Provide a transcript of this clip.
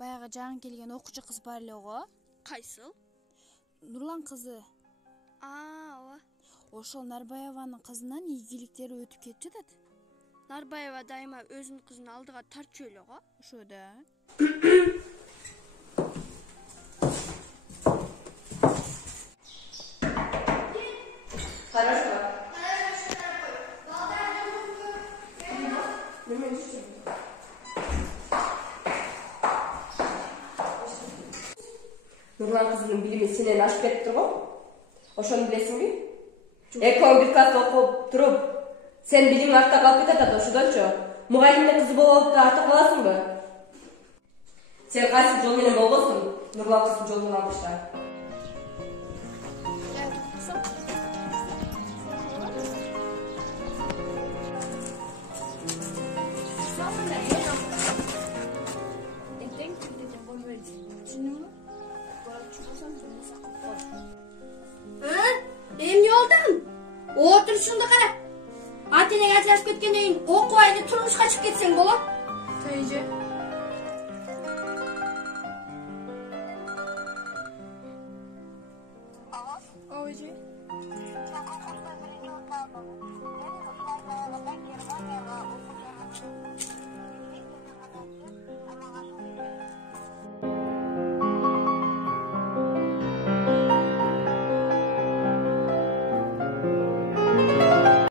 Баягы жаңы келген окуучу кыз бар эле го. Кайсыл? Нурлан кызы. Ооба. Ошол Нарбаеванын кызынан ийгиликтери өтүп кетип жатат. Нарбаева дайыма өзүнүн кызын алдыга тартчу эле го. Ошо да. Хорошо. Нурлан кызынын билими сенен ашып кетиптир го. Ошону билесиңби? Экөө бир класста окуп туруп, сен билимиң артта калып кетет ошодончу. Мугалимдин кызы болуп да артта каласыңбы? Сен кайсы жол менен болбосуң? Нурлан кызын жолдон алышта. Эмне болдун? Отурушуңду кара. Ата-энең ажырашып кеткенден кийин окубай турмушка чыгып кетсең болот. Эже. Ооба эже.